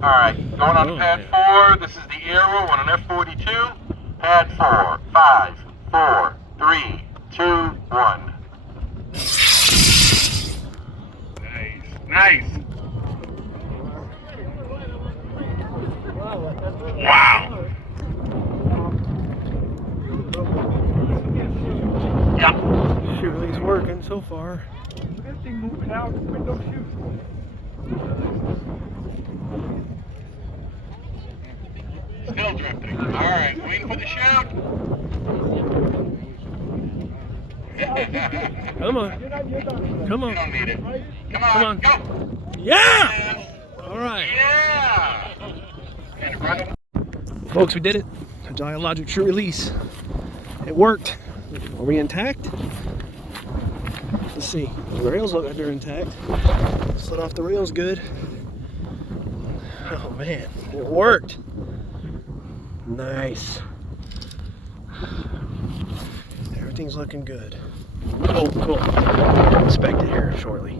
Alright, going on to pad 4. This is the Arrow on an F42. Pad 4. 5, 4, 3, 2, 1. Nice. Wow. Yeah. Chute release working so far. Look at that thing moving out the window chute. Still drifting. Alright, waiting for the shout. Come on. Come on. You don't need it. Come on, Come on. go! Yeah! Yes. All right. Yeah! And right. Folks, we did it. A Dyer Logic Chute Release. It worked. Are we intact? Let's see. The rails look like they're intact. Slid off the rails good. Oh man, it worked. Nice. Everything's looking good. Cool. Inspect it here shortly.